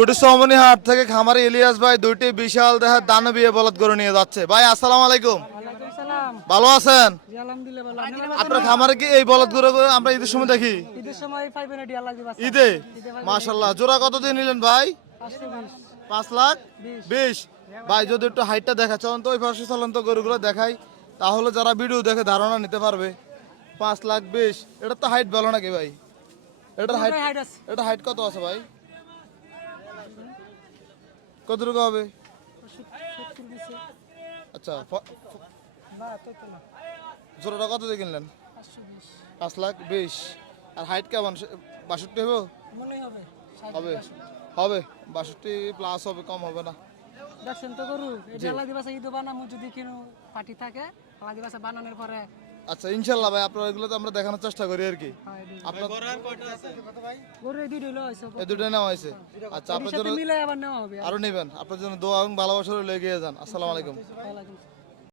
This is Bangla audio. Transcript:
কুটিসমনি হাট থেকে খামারি ইলিয়াস ভাই দুইটি বিশাল দেহের দানবীয় বলদ গরু নিয়ে যাচ্ছে। ভাই আসসালামু আলাইকুম, ওয়ালাইকুম সালাম। ভালো আছেন? জি আলহামদুলিল্লাহ ভালো। আপনি ভালো আছেন? আপনার খামারে কি এই বলদ গরু আমরা ঈদের সময় দেখি? ঈদের সময় পাইবেন এটি আল্লাহ দিবা। ঈদে মাশাআল্লাহ। জোড়া কত দিয়ে নিলেন ভাই? 520 5,20,000। ভাই যদি একটু হাইটটা দেখা চলুন তো, ওই পাশে চলুন তো, গরুগুলো দেখাই, তাহলে যারা ভিডিও দেখে ধারণা নিতে পারবে। 5,20,000 এটা তো হাইট ভালো নাকি ভাই? এটার হাইট, হাইট আছে। এটা হাইট কত আছে ভাই? কতটুকু হবে? 70 দিছে। আচ্ছা, না তো তো না। জোড়াটা কত দিয়ে কিনলেন? 520 5,20,000। আর হাইট কেমন? 62 হবে? মনে হবে। হবে, হবে 62 প্লাস হবে, কম হবে না। দেখছেন তো গরু এটি আল্লাহ দিবা ঈদ বানামু যদি কিনো পার্টি থাকে আল্লাহ দিবা বানানোর পরে। আচ্ছা ইনশাল্লাহ ভাই, আপনার এগুলো তো আমরা দেখানোর চেষ্টা করি আর কি। আপনার গরু এই দুই হলো হইছে। এই দুটো নেওয়া হয়েছে। আচ্ছা, আপনার জন্য মিলাই আবার নেওয়া হবে। আরো নেবেন। আপনার জন্য দোয়া এবং ভালোবাসা রইলে এগিয়ে যান। আসসালামু আলাইকুম। ওয়ালাইকুম